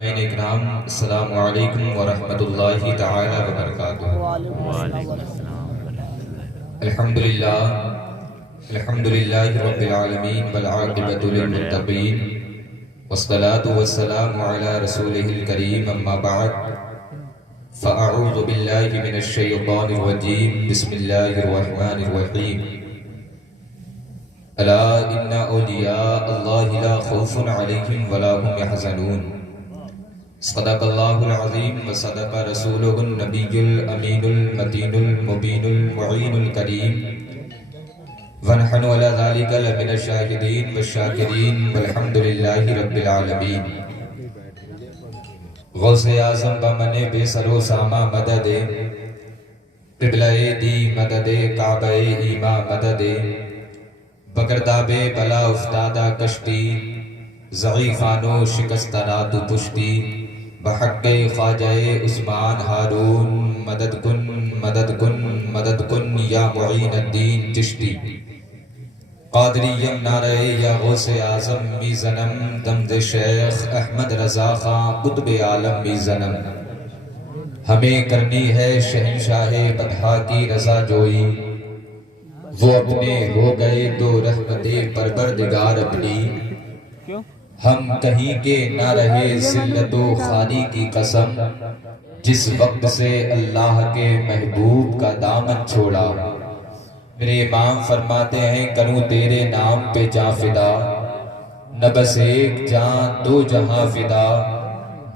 اکرام السلام علیکم ورحمۃ اللہ تعالی وبرکاتہ۔ الحمدللہ رب العالمین والعاقبۃ للمتقین والصلاة والسلام علی رسولہ الکریم اما بعد فاعوذ باللہ من الشیطان الرجیم بسم اللہ الرحمن الرحیم الا ان اولیاء اللہ لا خوف علیہم ولا هم يحزنون صدق اللہ العظیم وصدق رسولہ النبی الامین المتین المبین المعین الکریم ونحن علی ذلک لمن الشاہدین والشاکرین والحمد للہ رب العالمین۔ غوث اعظم بمن بے سر و سامہ مدد، قبلہ دی مدد، کعبہ ایما مدد، بگرداب بلا افتادہ کشتی، ضعیفانو شکستہ رات پشتی، بحق خواجہ عثمان ہارون مدد کن مدد کن مدد کن یا معین الدین چشتی۔ قادریم نعرہ یا غوث اعظم می زنم، دمد شیخ احمد رضا خان قطب عالم می زنم۔ ہمیں کرنی ہے شہنشاہ بدھا کی رضا جوئی، وہ اپنے ہو گئے تو رحمت پروردگار اپنی۔ ہم کہیں کے نہ رہے ذلت و خالی کی قسم، جس وقت سے اللہ کے محبوب کا دامن چھوڑا۔ میرے امام فرماتے ہیں کروں تیرے نام پہ جاں فدا، نہ بس ایک جاں دو جہاں فدا،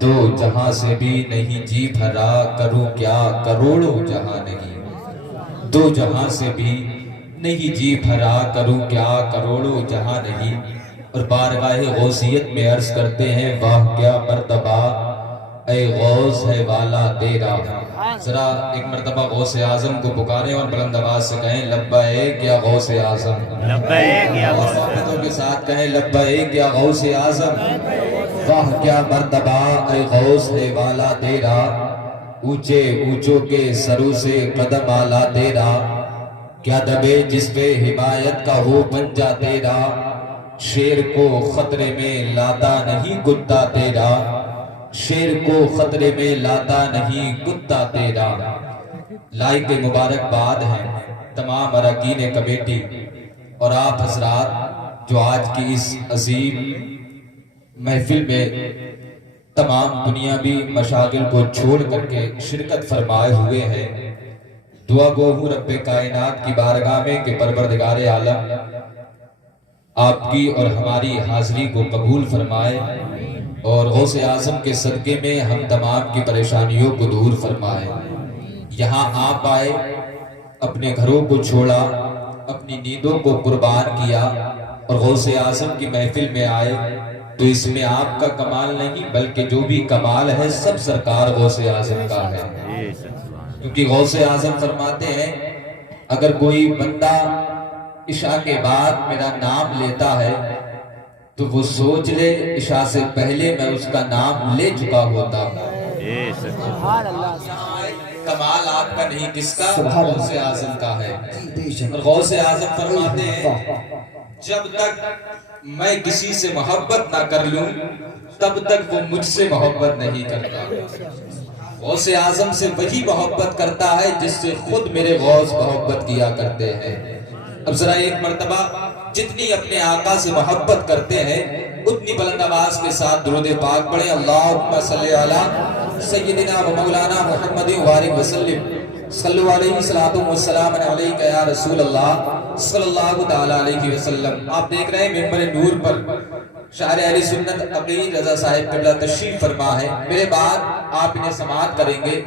دو جہاں سے بھی نہیں جی بھرا، کروں کیا کروڑوں جہاں نہیں، دو جہاں سے بھی نہیں جی بھرا، کروں کیا کروڑوں جہاں نہیں۔ اور بارگاہ غوثیت میں عرض کرتے ہیں واہ کیا مرتبہ اے غوث ہے والا تیرا۔ ذرا ایک مرتبہ غوث اعظم کو پکاریں اور بلند آواز سے کہیں لبیک یا غوث اعظم، لبیک یا غوث اعظم، محبتوں کے ساتھ کہیں لبیک یا غوث اعظم۔ واہ کیا مرتبہ اے غوث ہے والا تیرا، اونچے اونچوں کے سروں سے قدم آلا تیرا، کیا دبے جس پہ حمایت کا ہو پنجہ تیرا، شیر کو خطرے میں لاتا نہیں کتا تیرا، شیر کو خطرے میں لاتا نہیں کتا تیرا۔ لائق مبارکباد ہیں تمام اراکین کمیٹی اور آپ حضرات جو آج کی اس عظیم محفل میں تمام دنیاوی مشاغل کو چھوڑ کر کے شرکت فرمائے ہوئے ہیں۔ دعا گو ہوں رب کائنات کی بارگاہ میں کہ پروردگار عالم آپ کی اور ہماری حاضری کو قبول فرمائے اور غوث اعظم کے صدقے میں ہم تمام کی پریشانیوں کو دور فرمائے۔ یہاں آپ آئے، اپنے گھروں کو چھوڑا، اپنی نیندوں کو قربان کیا اور غوث اعظم کی محفل میں آئے، تو اس میں آپ کا کمال نہیں بلکہ جو بھی کمال ہے سب سرکار غوث اعظم کا ہے۔ کیونکہ غوث اعظم فرماتے ہیں اگر کوئی بندہ عشاء کے بعد میرا نام لیتا ہے تو وہ سوچ لے عشاء سے پہلے میں اس کا نام لے چکا ہوتا ہوں۔ کمال آپ کا نہیں کس کا؟ غوث اعظم کا ہے۔ اور غوث اعظم فرماتے ہیں جب تک میں کسی سے محبت نہ کر لوں تب تک وہ مجھ سے محبت نہیں کرتا۔ غوث اعظم سے وہی محبت کرتا ہے جس سے خود میرے غوث محبت کیا کرتے ہیں۔ اب ذرا ایک مرتبہ جتنی اپنے آقا سے محبت کرتے ہیں اتنی بلند آواز کے ساتھ درود پاک پڑھیں اللہم صلی علی سیدنا و مولانا محمد وآلہ وسلم صلو علیہ السلام علیکہ یا رسول اللہ صلی اللہ تعالی علیہ وسلم۔ آپ دیکھ رہے ہیں ممبر نور پر شاعر اہل سنت عقیل رضا صاحب قبلہ تشریف فرما ہے، میرے بعد آپ انہیں سماعت کریں گے۔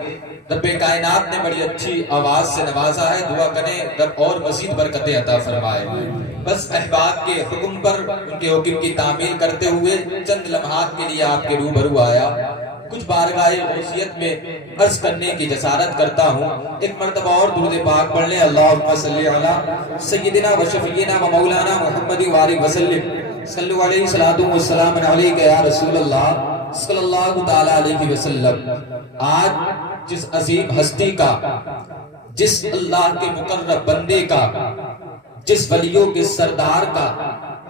رب کائنات نے بڑی اچھی آواز سے نوازا ہے، دعا کریں رب اور مزید برکتیں عطا فرمائے۔ بس احباب کے حکم پر ان کے حکم کی تعمیل کرتے ہوئے چند لمحات کے لیے آپ کے روبرو آیا، کچھ بارگاہ غوثیت میں عرض کرنے کی جسارت کرتا ہوں۔ ایک مرتبہ اور درود پاک پڑھ لیں اللہم صلی علی سیدنا و شفیعنا و مولانا محمد وآلہ وسلم صلو علیہ السلام علیکہ یا رسول اللہ صلی اللہ تعالی علیہ وسلم۔ آج جس عظیم ہستی کا، جس اللہ کے مقرب بندے کا، جس ولیوں کے سردار کا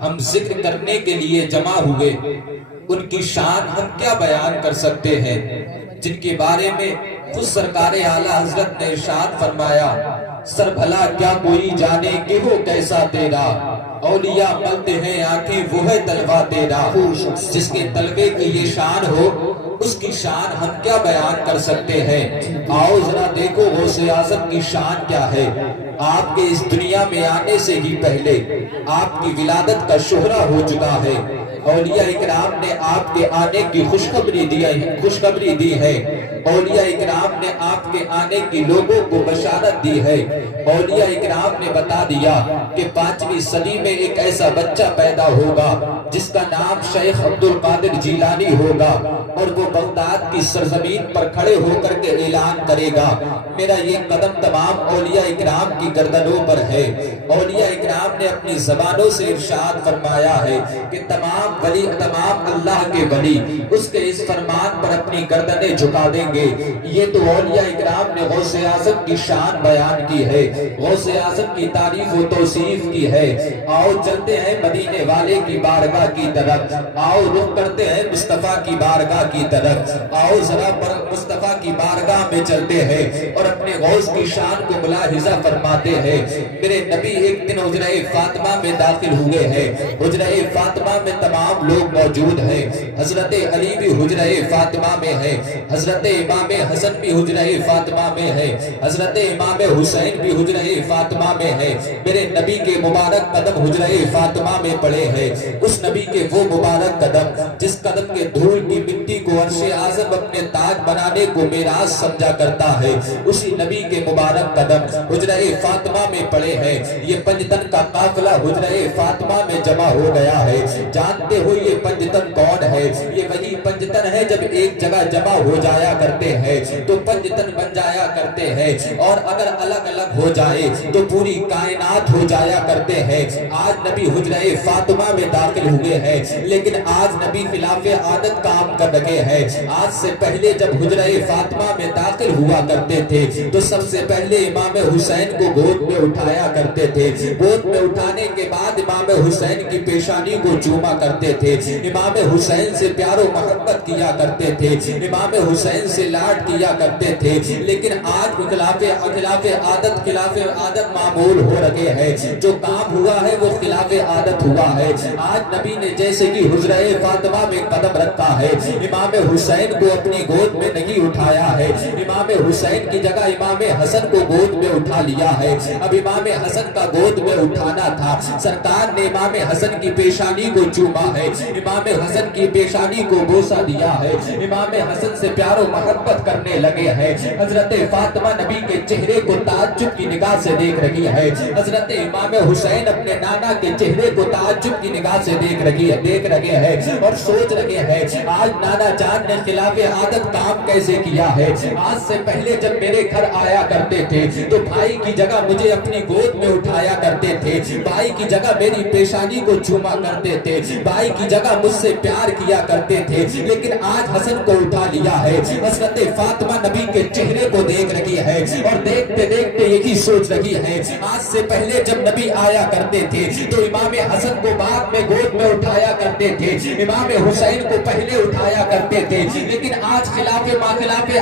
ہم ذکر کرنے کے لیے جمع ہوئے، ان کی شان ہم کیا بیان کر سکتے ہیں، جن کے بارے میں خود سرکار اعلیٰ حضرت نے ارشاد فرمایا، سر بھلا کیا کوئی جانے کہ وہ کیسا تیرا، اولیاء ملتے ہیں آنکھیں وہ ہے تلوہ تیرا۔ جس کے تلوے کی یہ شان ہو اس کی شان ہم کیا بیان کر سکتے ہیں۔ آؤ ذرا دیکھو غوث اعظم کی شان کیا ہے۔ آپ کے اس دنیا میں آنے سے ہی پہلے آپ کی ولادت کا شہرہ ہو چکا ہے۔ اولیاء اکرام نے آپ کے آنے کی خوشخبری دی ہے۔ اولیاء اکرام نے آپ کے آنے کی لوگوں کو بشارت دی ہے۔ اولیاء اکرام نے بتا دیا کہ 5ویں صدی میں ایک ایسا بچہ پیدا ہوگا جس کا نام شیخ عبد القادر جیلانی ہوگا، اور وہ بغداد کی سرزمین پر کھڑے ہو کر کے اعلان کرے گا، میرا یہ قدم تمام اولیاء اکرام کی گردنوں پر ہے۔ اولیاء اکرام نے اپنی زبانوں سے ارشاد فرمایا ہے کہ تمام اللہ کے ولی اس کے اس فرمان پر اپنی گردنیں جھکا دیں گے۔ یہ تو اولیاء اکرام نے غوث اعظم کی شان بیان کی ہے، غوث اعظم کی تعریف و توصیف کی ہے۔ آؤ چلتے ہیں مدینے والے کی بارگاہ کی طرف، آؤ رخ کرتے ہیں مصطفیٰ کی بارگاہ کی طرف، آؤ ذرا مصطفیٰ کی بارگاہ میں چلتے ہیں اور اپنے غوث کی شان کو ملاحظہ فرماتے ہیں۔ میرے نبی ایک دن حجرہ فاطمہ میں داخل ہوئے ہیں۔ حجرہ فاطمہ میں تمام لوگ موجود ہیں۔ حضرت علی بھی حجرہ فاطمہ میں ہے، حضرت امام حسن بھی حجرہ فاطمہ میں ہے، حضرت امام حسین بھی حجرہ فاطمہ میں ہے۔ میرے نبی کے مبارک قدم حجرہ فاطمہ میں پڑے ہیں۔ اس نبی کے وہ مبارک قدم جس قدم کے دھول کی مٹی کو عرش اعظم اپنے تاج بنانے کو میراث سمجھا کرتا ہے، اسی نبی کے مبارک قدم حجرہ فاطمہ میں پڑے ہیں۔ یہ پنجتن کا قافلہ حجرہ فاطمہ میں جمع ہو گیا ہے۔ جانتے ہو یہ پنجتن کون ہے؟ یہ وہی پنجتن ہے جب ایک جگہ جمع ہو جایا کرتے ہیں تو پنجتن بن جایا کرتے ہیں، اور اگر الگ الگ ہو جائے تو پوری کائنات ہو جایا کرتے ہیں۔ آج نبی حجرہ فاطمہ میں داخل ہوئے ہیں، لیکن آج نبی خلاف عادت کام کر رہے ہیں۔ آج سے پہلے جب حجرہ فاطمہ میں داخل ہوا کرتے تھے تو سب سے پہلے امام حسین کو گود میں اٹھایا کرتے تھے۔ گود میں اٹھانے کے بعد امام حسین کی پیشانی کو چوما کرتے تھے، امام حسین سے پیار و محبت کیا کرتے تھے، امام حسین سے لاڈ کیا کرتے تھے۔ لیکن آج خلاف عادت معمول ہو رہے ہیں، جو کام ہوا ہے وہ خلاف عادت ہوا ہے۔ آج نبی نے جیسے کہ حجرہ فاطمہ میں قدم رکھا ہے، امام حسین کو اپنی گود میں نہیں اٹھایا ہے، امام حسین کی جگہ امام حسن کو گود میں اٹھا لیا ہے۔ اب امام حسن کا گود میں اٹھانا تھا، سرکار نے امام حسن کی پیشانی کو چوما ہے، امام حسن کی پیشانی کو بوسہ دیا ہے، امام حسن سے پیار و محبت کرنے لگے ہیں۔ حضرت فاطمہ نبی کے چہرے کو تعجب کی نگاہ سے دیکھ رہی ہے، حضرت امام حسین اپنے نانا کے چہرے کو تعجب کی نگاہ سے دیکھ رہے ہیں اور سوچ رہے ہیں آج نانا جان نے خلاف عادت کام کیسے کیا ہے۔ آج سے پہلے جب میرے گھر آیا کرتے تھے تو بھائی کی جگہ مجھے اپنی گود میں اٹھایا کرتے تھے، بھائی کی جگہ میری پیشانی کو چوما کرتے تھے، بھائی کی جگہ مجھ سے پیار کیا کرتے تھے، لیکن آج حسن کو اٹھا لیا ہے۔ حضرت فاطمہ نبی کے چہرے کو دیکھ رہی ہے اور دیکھتے دیکھتے یہی سوچ رہی ہے آج سے پہلے جب نبی آیا کرتے تھے تو امام حسن کو بعد میں گود میں اٹھایا کرتے تھے، امام حسین کو پہلے اٹھایا کرتے تھے، لیکن آج خلاف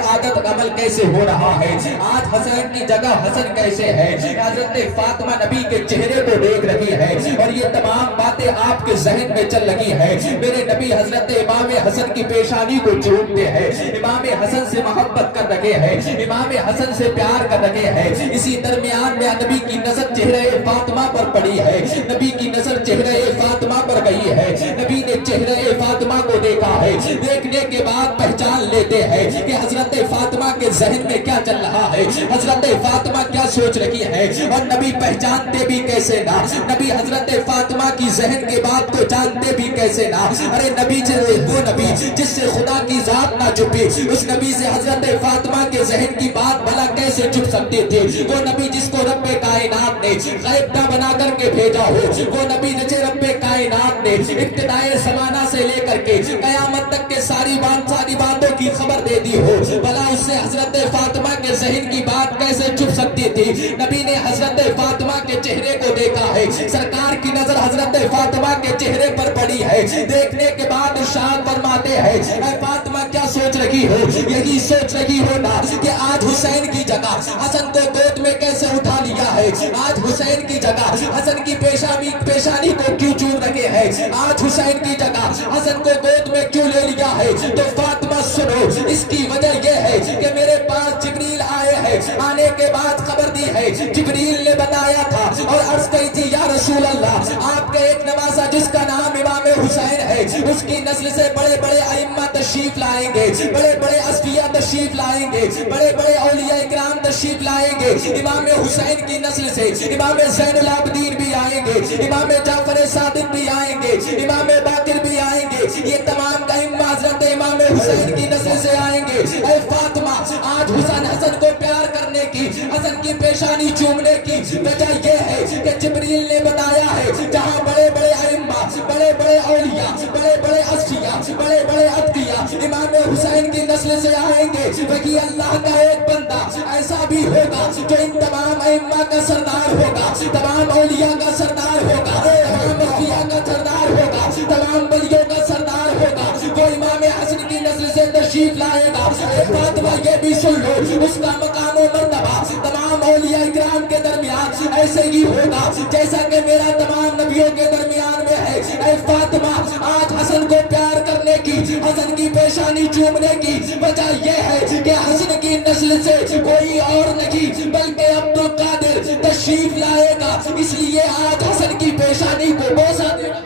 عادت عمل کیسے ہو رہا ہے؟ آج حسین کی جگہ حسن کیسے ہے؟ حضرت فاطمہ نبی کے چہرے کو دیکھ رہی ہے اور یہ تمام باتیں آپ کے ذہن میں چل رہی ہے۔ میرے نبی حضرت امام حسن کی پیشانی کو چومتے ہیں، امام حسن سے محبت کر رہے ہیں، امام حسن سے پیار کر رہے ہیں۔ اسی درمیان میں نبی کی نظر چہرہ فاطمہ پر پڑی ہے، نبی کی نظر چہرہ فاطمہ پر گئی ہے، نبی نے چہرہ فاطمہ کو دیکھا ہے، دیکھنے کے بعد پہچان لیتے ہیں کہ حضرت فاطمہ کے ذہن میں کیا چل رہا ہے، حضرت فاطمہ کیا سوچ رہی ہے، اور نبی پہچانتے بھی کیسے نہ، نبی حضرت فاطمہ کی ذہن کے بات کو جانتے بھی کیسے نہ۔ ارے نبی وہ نبی جس سے خدا کی ذات نہ چھپی، اس نبی سے حضرت فاطمہ کے ذہن کی بات بھلا کیسے چھپ سکتی تھی؟ وہ نبی جس کو رب کائنات نے غائب نہ بنا کر کے بھیجا ہو، وہ نبی جسے رب کائنات نے ابتدائے زمانہ سے لے کر کے قیامت تک کے ساری باتوں کی خبر دے دی ہو، بھلا اس سے حضرت فاطمہ کے ذہن کی بات کیسے چھپ سکتی تھی؟ نبی نے حضرت فاطمہ کے چہرے کو دیکھا ہے، سرکار کی نظر حضرت فاطمہ کے چہرے پر پڑی ہے، دیکھنے کے بعد ارشاد فرمایا یہ ہے اے فاطمہ کیا سوچ رہی ہو؟ یہی سوچ رہی ہو نا کہ آج حسین کی جگہ حسن کو گود میں کیسے اٹھا لیا ہے، آج حسین کی جگہ حسن کی پیشانی کو کیوں چوم رکھے ہیں، آج حسین کی جگہ حسن کو گود میں کیوں لے لیا ہے؟ تو فاطمہ سنو، اس کی وجہ یہ ہے کہ میرے پاس جبریل آئے ہیں، آنے کے بعد خبر دی ہے، جبریل نے بتایا تھا اور عرض کی تھی یا رسول اللہ آپ کے ایک نواسا جس کا نام امام حسین ہے اس کی نسل سے بڑے بڑے ائمہ تشریف لائیں گے، بڑے بڑے اصفیاء تشریف لائیں گے، بڑے بڑے اولیاء اکرام تشریف لائیں گے، امام حسین کی نسل سے امام زین العابدین بھی آئیں گے، امام جعفر صادق بھی آئیں گے، امام باقر بھی آئیں گے، یہ تمام ائمہ حضرت امام حسین کی نسل سے آئیں گے۔ اے فاطمہ آج حسن کو پیار کرنے کی، حسن کی پیشانی چومنے کی وجہ یہ ہے کہ جبریل نے بتایا ہے جہاں بڑے بڑے ائمہ، بڑے بڑے اولیاء، بڑے بڑے اصفیاء، بڑے بڑے اتقیاء امام حسین کی نسل سے آئیں گے، وہی اللہ کا ایک بندہ ایسا بھی ہوگا جو ان تمام ائمہ کا سردار ہوگا، تمام اولیاء کا سردار ہوگا، تمام اصفیاء کا سردار ہوگا، تمام ولیوں کا سردار ہوگا، وہ امام حسن کی نسل سے تشریف لائے گا۔ فاطمہ یہ بھی سن لو اس کا مقام و مرتبہ تمام اولیاء اکرام کے درمیان ایسے ہی ہوگا جیسا کہ میرا تمام نبیوں کے درمیان میں ہے۔ اے فاطمہ آج حسن کو پیار کرنے کی، حسن کی پیشانی چومنے کی وجہ یہ ہے کہ حسن کی نسل سے کوئی اور نہیں بلکہ عبد القادر تشریف لائے گا، اس لیے آج حسن کی پیشانی کو بوسہ دے گا۔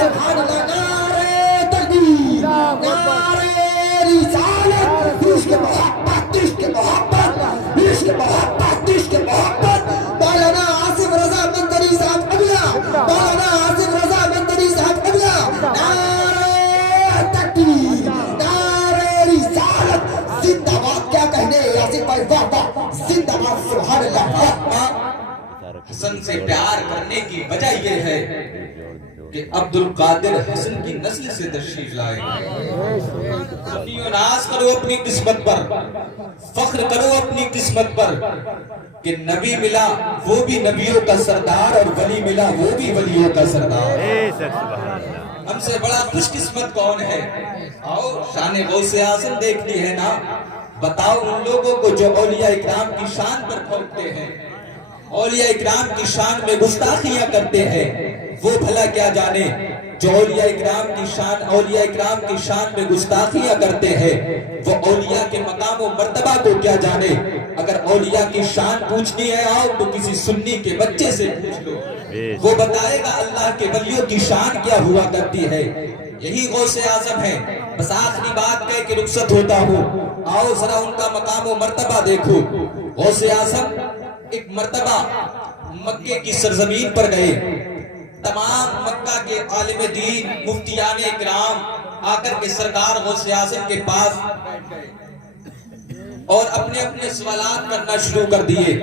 سبحان اللہ، نعرہ تکبیر، نعرہ رسالت، عشق محبت، عشق محبت، عشق محبت، عشق محبت۔ مولانا آصف رضا مندری صاحب قبلہ، مولانا آصف رضا مندری صاحب قبلہ، نعرہ تکبیر، نعرہ رسالت، زندہ باد۔ کیا کہنے آصف بھائی، واہ واہ، زندہ باد، سبحان اللہ۔ حسن سے پیار کرنے کی وجہ یہ ہے کہ عبد القادر حسن کی نسل سے تشریف لائے۔ اپنی ناز کرو اپنی قسمت پر، فخر کرو اپنی قسمت پر کہ نبی ملا وہ بھی نبیوں کا سردار اور ولی ملا وہ بھی ولیوں کا سردار۔ ہم سے بڑا خوش قسمت کون ہے؟ آؤ شان غوث اعظم دیکھنی ہے نا، بتاؤ ان لوگوں کو جو اولیاء اکرام کی شان پر پھونکتے ہیں، اولیاء اکرام کی شان میں گستاخیاں کرتے ہیں، وہ بھلا کیا جانے جو اولیاء اکرام کی شان میں گستاخیاں کرتے ہیں، وہ اولیاء کے مقام و مرتبہ کو کیا جانے۔ اگر اولیاء کی شان پوچھنی ہے آؤ تو کسی سنی کے بچے سے پوچھ لو، وہ بتائے گا اللہ کے ولیوں کی شان کیا ہوا کرتی ہے۔ یہی غوث اعظم ہے۔ بس آخری بات کہہ کے رخصت ہوتا ہوں، آؤ ذرا ان کا مقام و مرتبہ دیکھو۔ غوث اعظم ایک مرتبہ مکے کی سرزمین پر گئے، تمام مکہ کے عالم دین مفتیان اکرام آ کر کے سرکار غوث اعظم کے پاس بیٹھ گئے اور اپنے اپنے سوالات کرنا شروع کر دیے۔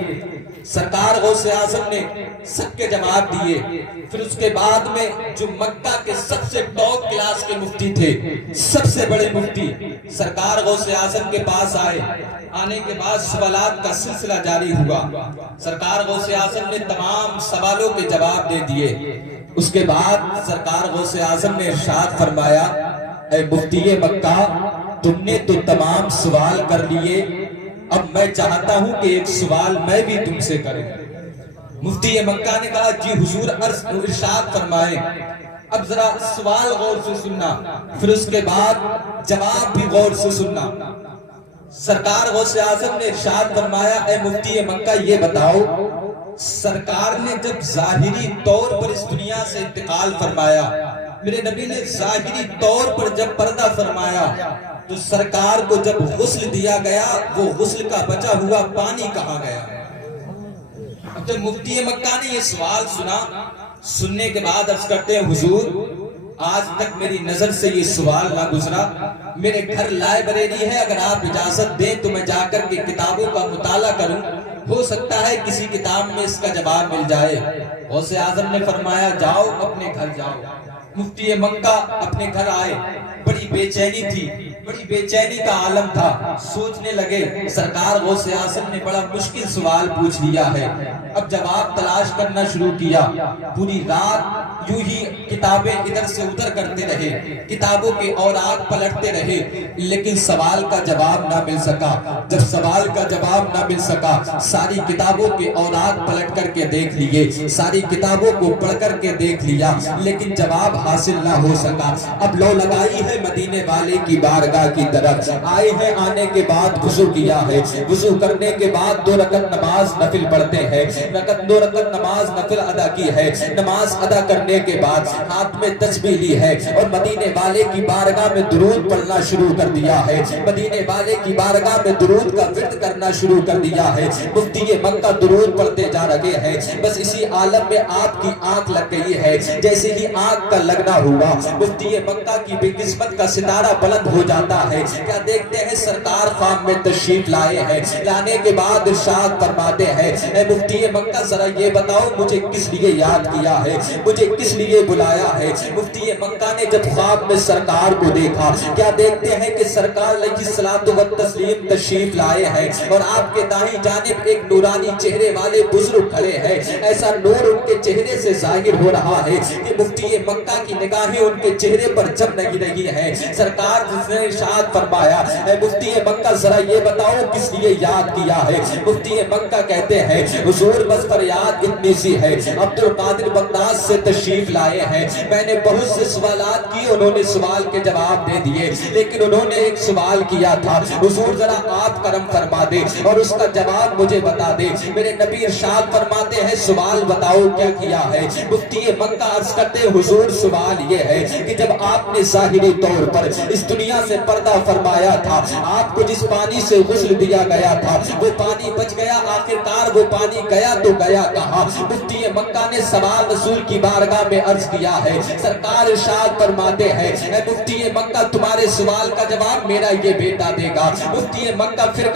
سرکار غوث اعظم نے سب کے جواب دیے۔ پھر اس کے بعد میں جو مکہ کے سب سے ٹاپ کلاس کے مفتی تھے، سب سے بڑے مفتی سرکار غوث اعظم کے پاس آئے۔ آنے کے بعد سوالات کا سلسلہ جاری ہوا۔ سرکار غوث اعظم نے تمام سوالوں کے جواب دے دیے۔ اس کے بعد سرکار غوث اعظم نے ارشاد فرمایا، اے مفتی مکہ تم نے تو تمام سوال کر لیے، اب میں چاہتا ہوں کہ ایک سوال میں بھی تم سے کروں۔ مفتی مکہ نے کہا جی حضور ارشاد فرمائیں۔ اب ذرا سوال غور سے سننا، پھر اس کے بعد جواب بھی غور سے سننا۔ سرکار غوث اعظم نے ارشاد فرمایا، اے مفتی مکہ یہ بتاؤ، سرکار نے جب ظاہری طور پر اس دنیا سے انتقال فرمایا، میرے نبی نے ظاہری طور پر جب پردہ فرمایا تو سرکار کو جب غسل دیا گیا وہ غسل کا بچا ہوا پانی کہاں گیا؟ اب جب مفتی مکہ نے یہ سوال سنا، سننے کے بعد عرض کرتے ہیں حضور آج تک میری نظر سے یہ سوال نہ گزرا، میرے گھر لائبریری ہے، اگر آپ اجازت دیں تو میں جا کر کے کتابوں کا مطالعہ کروں، ہو سکتا ہے کسی کتاب میں اس کا جواب مل جائے۔ غوث اعظم نے فرمایا جاؤ اپنے گھر جاؤ۔ مفتی مکہ اپنے گھر آئے، بڑی بے چینی تھی، بڑی بے چینی کا عالم تھا۔ سوچنے لگے سرکار غوث اعظم نے بڑا مشکل سوال پوچھ لیا ہے، اب جواب تلاش کرنا شروع کیا۔ پوری رات یوں ہی کتابیں ادھر سے ادھر کرتے رہے، کتابوں کے اوراق پلٹتے رہے، لیکن سوال کا جواب نہ مل سکا۔ جب سوال کا جواب نہ مل سکا، ساری کتابوں کے اوراق پلٹ کر کے دیکھ لیے، ساری کتابوں کو پڑھ کر کے دیکھ لیا، لیکن جواب حاصل نہ ہو سکا۔ اب لو لگائی ہے مدینے والے کی بارگاہ کی طرف، آئے ہیں، آنے کے بعد وضو کیا ہے، وضو کرنے کے بعد 2 رکعت نماز نفل پڑھتے ہیں، 2 رکعت نماز نفل ادا کی ہے، نماز ادا کرنے کے بعد ہاتھ میں تسبیح لی ہے اور مدینے والے کی بارگاہ میں درود پڑھنا شروع کر دیا ہے، مدینے والے کی بارگاہ میں درود کا ورد کرنا شروع کر دیا ہے۔ مفتی مکہ درود پڑھتے جا رہے ہیں، بس اسی عالم میں آپ کی آنکھ لگ گئی ہے۔ جیسے ہی آنکھ کا لگنا ہوا، مفتی مکہ کی بے قسمت کا ستارہ بلند ہو جاتا ہے۔ کیا دیکھتے ہیں سرکار خام میں تشریف لائے ہیں، لانے کے بعد ارشاد فرماتے ہیں، اے مفتی مکہ ذرا یہ بتاؤ مجھے کس لیے یاد کیا ہے، مجھے کس لیے بلایا ہے۔ مفتی مکہ نے جب خواب میں سرکار کو دیکھا، کیا دیکھتے ہیں کہ سرکار علیہ الصلوۃ والتسلیم تشریف لائے ہیں اور آپ کے دائیں جانب ایک نورانی چہرے والے بزرگ کھڑے ہیں۔ ایسا نور ان کے چہرے سے ظاہر ہو رہا ہے کہ مفتی مکہ کی نگاہیں ان کے چہرے پر جم نہیں رہی ہیں۔ سرکار جس نے ارشاد فرمایا، اے مفتی مکہ ذرا یہ بتاؤ کس لیے یاد کیا ہے۔ مفتی مکہ کہتے ہیں، حضور بس فریاد اتنی سی ہے، عبد القادر بغداد سے تشریف لائے ہیں، میں نے بہت سے سوالات کیے، انہوں نے سوال کے جواب دے دیے، لیکن انہوں نے ایک سوال کیا تھا، حضور ذرا آپ کرم فرما دے اور اس کا جواب مجھے بتا دے۔ میرے نبی ارشاد فرماتے ہیں، سوال بتاؤ کیا کیا ہے۔ مفتی مکہ عرض کرتے ہیں، حضور سوال یہ ہے کہ جب آپ نے ظاہری طور پر اس دنیا سے پردہ فرمایا تھا، آپ کو جس پانی سے غسل دیا گیا تھا وہ پانی بچ گیا، آخرکار وہ پانی گیا تو گیا کہاں؟ مفتی مکہ نے سوال رسول کی بارگاہ میں عرض کیا ہے۔ سرکار ارشاد فرماتے ہیں، اے مفتی مکہ تمہارے سوال کا جواب میرا یہ بیٹا دے گا۔ مفتی مکہ پھر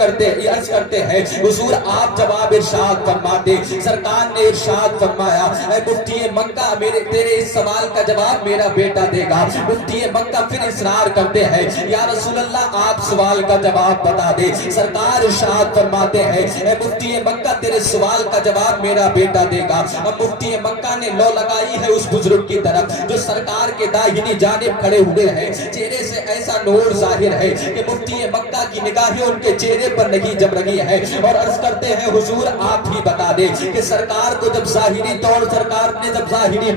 عرض کرتے ہیں، حضور آپ جواب ارشاد فرماتے۔ سرکار نے ارشاد فرمایا، اے مفتی مکہ تیرے اس سوال کا جواب میرا بیٹا دے گا۔ مفتی مکہ پھر اصرار کرتے ہیں، یا رسول اللہ آپ سوال کا جواب بتا دے۔ سرکار ارشاد فرماتے ہیں، اے مفتی مکہ تیرے سوال کا جواب میرا بیٹا دے گا۔ اب مفتی مکہ نے لو لگائی ہے اس بزرگ کی طرف جو سرکار کے داہنی جانب کھڑے ہوئے ہیں، چہرے سے ایسا نور ظاہر ہے کہ مفتی مکہ کی نگاہیں ان کے چہرے پر نہیں جم رہی ہے، اور عرض کرتے ہیں، حضور آپ ہی بتا دیں کہ سرکار کو جب ظاہری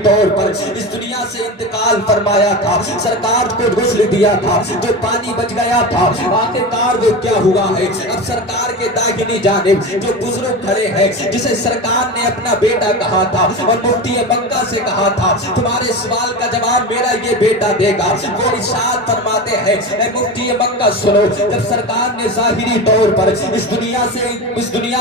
طور پر اس دنیا سے انتقال فرمایا تھا، سرکار کو غسل دیا تھا، جو پانی بچ گیا تھا، آخرکار وہ کیا ہوا ہے؟ اب سرکار کے داہنی جانب جو بزرگ کھڑے ہیں جسے سرکار نے اپنا بیٹا کہا تھا اور مفتی مکہ سے کہا تھا تمہارے سوال کا جواب میرا یہ بیٹا دے گا، وہ ارشاد فرماتے ہیں، اے مفتی مکہ سنو، جب سرکار نے ظاہری طور پر اس دنیا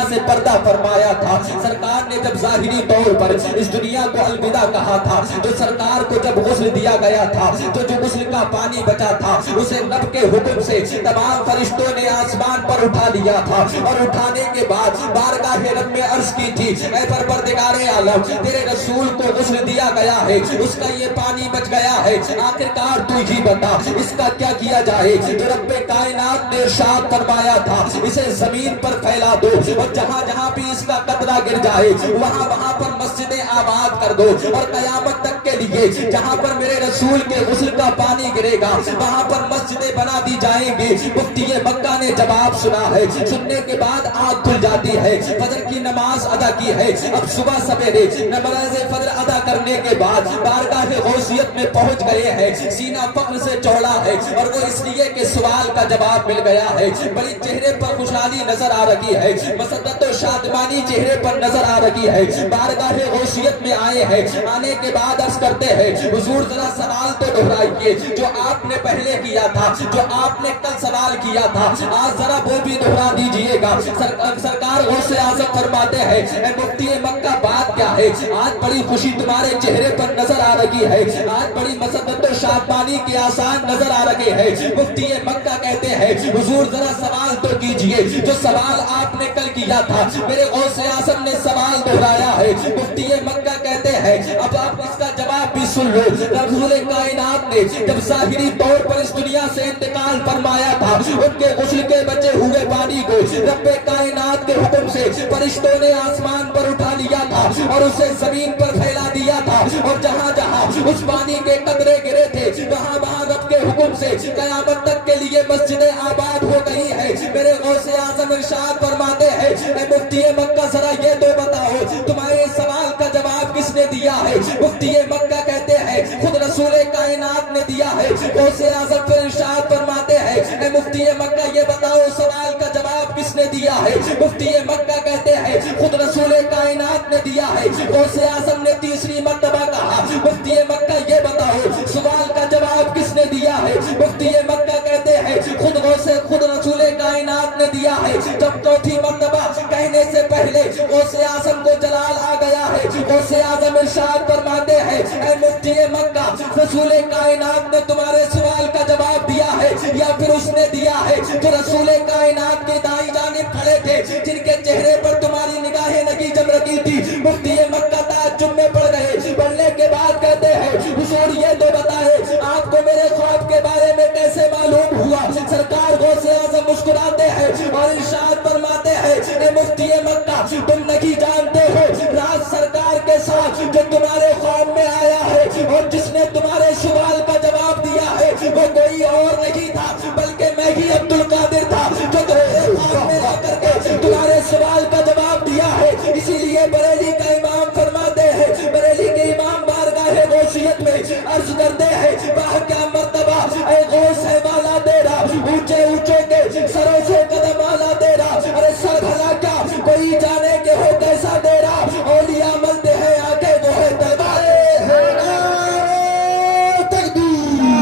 سے پردہ فرمایا تھا، سرکار نے جب ظاہری طور پر اس دنیا کو الوداع کہا تھا، تو سرکار کو جب غسل دیا گیا تھا تو جو غسل کا پانی بچا تھا اسے رب کے حکم سے تمام فرشتوں نے آسمان پر اٹھا لیا تھا، اور اٹھانے کے بعد بارگاہ رب میں عرض کی تھی، اے پروردگار عالم تیرے رسول کو غسل دیا گیا ہے، اس کا یہ پانی بچ گیا ہے، آخرکار تو ہی بتا اس کا کیا کیا جائے؟ جو رب کائنات نے ارشاد فرمایا تھا اسے زمین پر پھیلا دو، اور جہاں جہاں بھی اس کا قطرہ گر جائے وہاں پر مسجدیں آباد کر دو، اور قیامت تک کے لیے جہاں پر میرے رسول کے غسل کا پانی گرے گا وہاں پر مسجدیں بنا دی جائیں گی۔ مفتی مکہ نے جواب سنا ہے، سننے کے بعد آنکھ کھل جاتی ہے، فجر کی نماز ادا کی ہے، اب صبح سویرے نماز فجر ادا کرنے کے بعد بارگاہ غوثیت میں پہنچ گئے ہیں، سینہ فخر سے چوڑا ہے، اور وہ اس لیے کہ سوال کا جواب مل گیا ہے، بڑی چہرے پر خوشحالی نظر آ رہی ہے، مسرت و شادمانی چہرے پر نظر آ رہی ہے، بارگاہ غوثیت میں آئے ہیں، آنے کے بعد عرض کرتے ہیں، حضور ذرا سوال تو دہرائیے جو آپ نے پہلے کیا تھا، جو آپ نے کل سوال کیا تھا، آج ذرا وہ بھی دہرا دیجئے گا۔ سرکار غوث اعظم فرماتے ہیں، اے مفتی مکہ بات کیا ہے؟ آج بڑی خوشی تمہارے چہرے پر نظر آ رہی ہے، آج بڑی مسرت و شادمانی کے آسان نظر آ رہے ہیں۔ مفتی مکہ کہتے ہیں، حضور ذرا سوال تو کیجئے جو سوال آپ نے کل کیا تھا، میرے غوث اعظم نے سوال دہرایا ہے۔ مفتی مکہ کہتے ہیں، اب آپ اس کا جواب بھی سن لو، رسول کائنات نے جب ظاہری طور پر اس دنیا سے انتقال فرمایا تھا، ان کے غسل کے بچے ہوئے پانی کو رب کائنات کے حکم سے فرشتوں نے آسمان پر اٹھا لیا تھا اور اسے زمین پر پھیلا دیا تھا، اور جہاں جہاں اس پانی کے قطرے گرے تھے وہاں وہاں رب کے حکم سے قیامت تک کے لیے مسجدیں آباد ہو گئی ہے۔ میرے غوث اعظم ارشاد فرماتے ہیں اے مفتی مکہ ذرا یہ تو بتاؤ تمہارے سوال کا جواب کس نے دیا ہے؟ مفتی مکہ کہتے ہیں خود رسول کائنات نے دیا ہے۔ غوث اعظم پھر ارشاد فرماتے ہیں اے مفتی مکہ یہ بتاؤ سوال کا جواب کس نے دیا ہے؟ مفتی مکہ کہتے ہیں خود رسول کائنات نے دیا ہے۔ غوث اعظم نے تیسری مرتبہ کہا مفتی مکہ یہ بتاؤ سوال کا جواب کس نے دیا ہے؟ مفتی مکہ کہتے ہیں خود رسول کائنات نے دیا ہے۔ جب چوتھی مرتبہ کہنے سے پہلے غوث اعظم کو جلال آ گیا ہے۔ غوث اعظم ارشاد فرماتے ہیں اے مفتی مکہ رسول کائنات نے تمہارے سوال کا جواب دیا ہے یا پھر اس نے دیا ہے جو رسول کائنات کے دائیں جانب کھڑے تھے جن کے چہرے پر تمہاری نگاہیں لگی جم رکی تھی؟ مفتی مکہ تعجب میں پڑ گئے۔ پڑھنے کے بعد کہتے ہیں حضور یہ تو بتائے آپ کو میرے خواب کے بارے میں کیسے معلوم ہوا؟ سرکار غوث اعظم مسکراتے ہیں اور ارشاد فرماتے ہیں اے مفتی مکہ تم نہیں جانتے ہو رات سرکار کے ساتھ جو تمہارے خواب میں آیا ہے اور جس نے تمہارے سوال کا جواب دیا ہے وہ کوئی اور نہیں تھا بلکہ میں ہی عبد القادر تھا جو تمہارے خواب میں آ کر کے تمہارے سوال کا جواب دیا ہے۔ اسی لیے بریلی کا امام فرماتے ہیں بریلی کے امام بارگاہ غوثیت میں عرض کرتے ہیں واہ کیا مرتبہ اے غوث ہے والا تیرا اونچے اونچے کے سروں سے قدم والا تیرا ارے سر بھلا کیا کوئی جانے کے ہو کیسا تیرا اولیاء ملتے ہیں آگے وہ ہے تلوارے نعرہ تکبیر،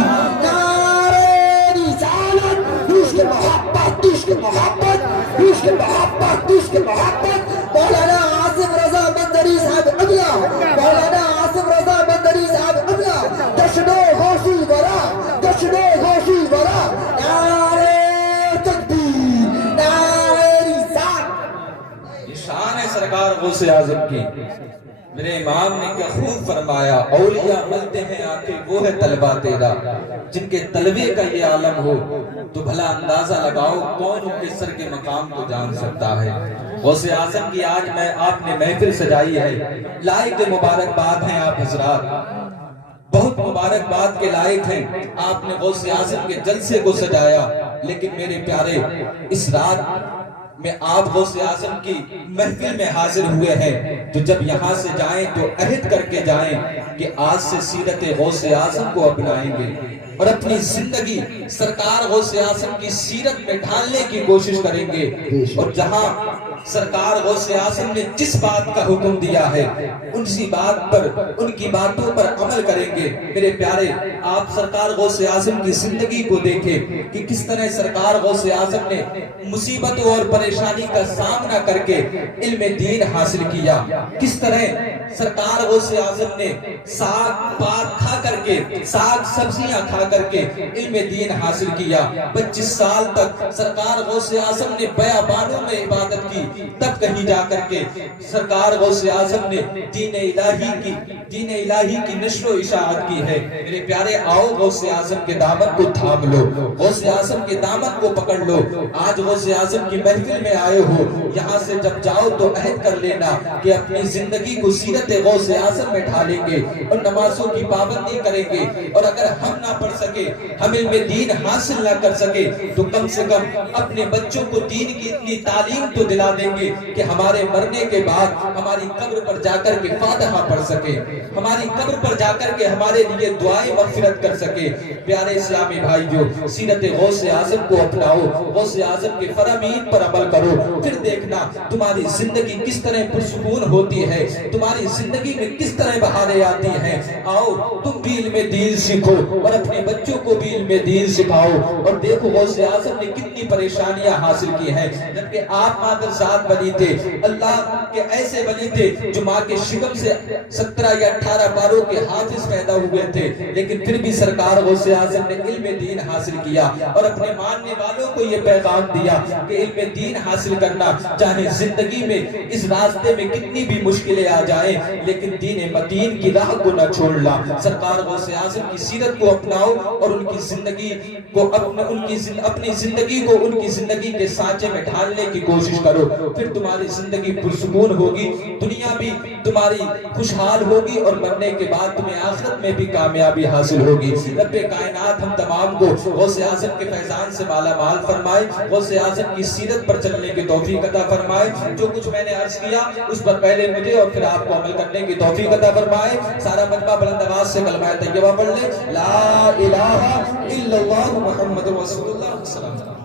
نعرہ رسالت، عشق محبت، عشق محبت، عشق محبت، عشق محبت۔ مولانا عاصم رضا بندری صاحب ابلا، مولانا عاصم رضا بندری صاحب ابلا، جشن غوثی ورا، جشن غوثی ورا، نعرہ تکبیر، نعرہ رسالت۔ یہ شان ہے سرکار غوث اعظم کی۔ میرے امام نے کیا خوب فرمایا اولیاء ملتے ہیں آکے وہ ہے طلبہ تیرا جن کے طلبے کا یہ عالم ہو تو بھلا اندازہ لگاؤ کون ان کے سر کے مقام کو جان سکتا ہے۔ غوث اعظم کی آج آپ نے محفل سجائی ہے، لائق مبارکباد ہیں آپ حضرات، بہت مبارکباد کے لائق ہیں۔ آپ نے غوث اعظم کے جلسے کو سجایا لیکن میرے پیارے اس رات میں آپ غوث اعظم کی محفل میں حاضر ہوئے ہیں تو جب یہاں سے جائیں تو عہد کر کے جائیں کہ آج سے سیرت غوث اعظم کو اپنائیں گے اور اپنی زندگی سرکار غوث اعظم کی سیرت میں ڈھالنے کی کوشش کریں گے، اور جہاں سرکار غوث اعظم نے جس بات کا حکم دیا ہے اسی بات پر ان کی باتوں پر عمل کریں گے۔ میرے پیارے آپ سرکار غوث اعظم کی زندگی کو دیکھیں کہ کس طرح سرکار غوث اعظم نے مصیبتوں اور پریشانی کا سامنا کر کے علم دین حاصل کیا، کس طرح سرکار غوث اعظم نے ساگ پات کھا کر کے ساگ سبزیاں کھا کر کے علم دین حاصل کیا۔ 25 سال تک سرکار غوث اعظم نے بیابانوں میں عبادت کی، تب کہیں جا کر کے سرکار غوث اعظم نے دین الہی کی نشر و اشاعت کی ہے۔ میرے پیارے آؤ غوث اعظم کے دامن کو تھام لو، غوث اعظم کے دامن کو پکڑ لو۔ آج غوث اعظم کی محفل میں آئے ہو، یہاں سے جب جاؤ تو عہد کر لینا کہ اپنی زندگی کو سیرت غوث اعظم میں ڈھالیں گے اور نمازوں کی پابندی کریں گے، اور اگر ہم نہ پڑھ سکے، ہم علم دین حاصل نہ کر سکے تو کم سے کم اپنے بچوں کو دین کی اتنی تعلیم تو دلا دیں گے کہ ہمارے مرنے کے بعد ہماری قبر پر جا کر کے فاتحہ پڑھ سکے، ہماری قبر پر جا کر کے ہمارے لیے دعائیں مغفرت کر سکے۔ پیارے اسلامی بھائیو، سیرت غوث اعظم کو اپناؤ، غوث اعظم کے فرامین پر عمل کرو، پھر دیکھنا تمہاری زندگی کس طرح پرسکون ہوتی ہے، تمہاری زندگی میں کس طرح بہاریں آتی ہیں۔ آؤ تم بھی علم دین سیکھو اور اپنے بچوں کو بھی علم دین سکھاؤ، اور دیکھو غوث اعظم نے کتنی پریشانیاں حاصل کی ہیں، جبکہ آپ مادر ذات بنی تھے، اللہ کے ایسے بنی تھے جو ماں کے شکم سے 17 یا 18 باروں کے حافظ پیدا ہوئے تھے، لیکن پھر بھی سرکار غوث اعظم نے علم دین حاصل کیا اور اپنے ماننے والوں کو یہ پیغام دیا کہ علم دین حاصل کرنا چاہے زندگی میں اس راستے میں کتنی بھی مشکلیں آ جائیں جائے لیکن دین متین کی راہ کو نہ چھوڑنا. سرکار غوث اعظم کی سیرت کو اپناؤ اور ان کی زندگی کو اپنی زندگی کو ان کی زندگی کے سانچے میں ڈھالنے کی کوشش کرو. پھر تمہاری زندگی پرسکون ہوگی, دنیا بھی تمہاری خوشحال ہوگی اور مرنے کے بعد تمہیں آخرت میں بھی کامیابی حاصل ہوگی. رب کائنات ہم تمام کو غوث اعظم کے فیضان سے مالا مال فرمائے, غوث اعظم کی سیرت پر چلنے کی توفیق عطا فرمائے. جو کچھ میں نے عرض کیا اس پر پہلے مجھے اور پھر آپ کو عمل کرنے کی توفیق عطا فرمائے. سارا مجمع بلند آواز سے کلمہ طیبہ پڑھ لے, لا الہ الا اللہ محمد رسول اللہ. السلام علیکم.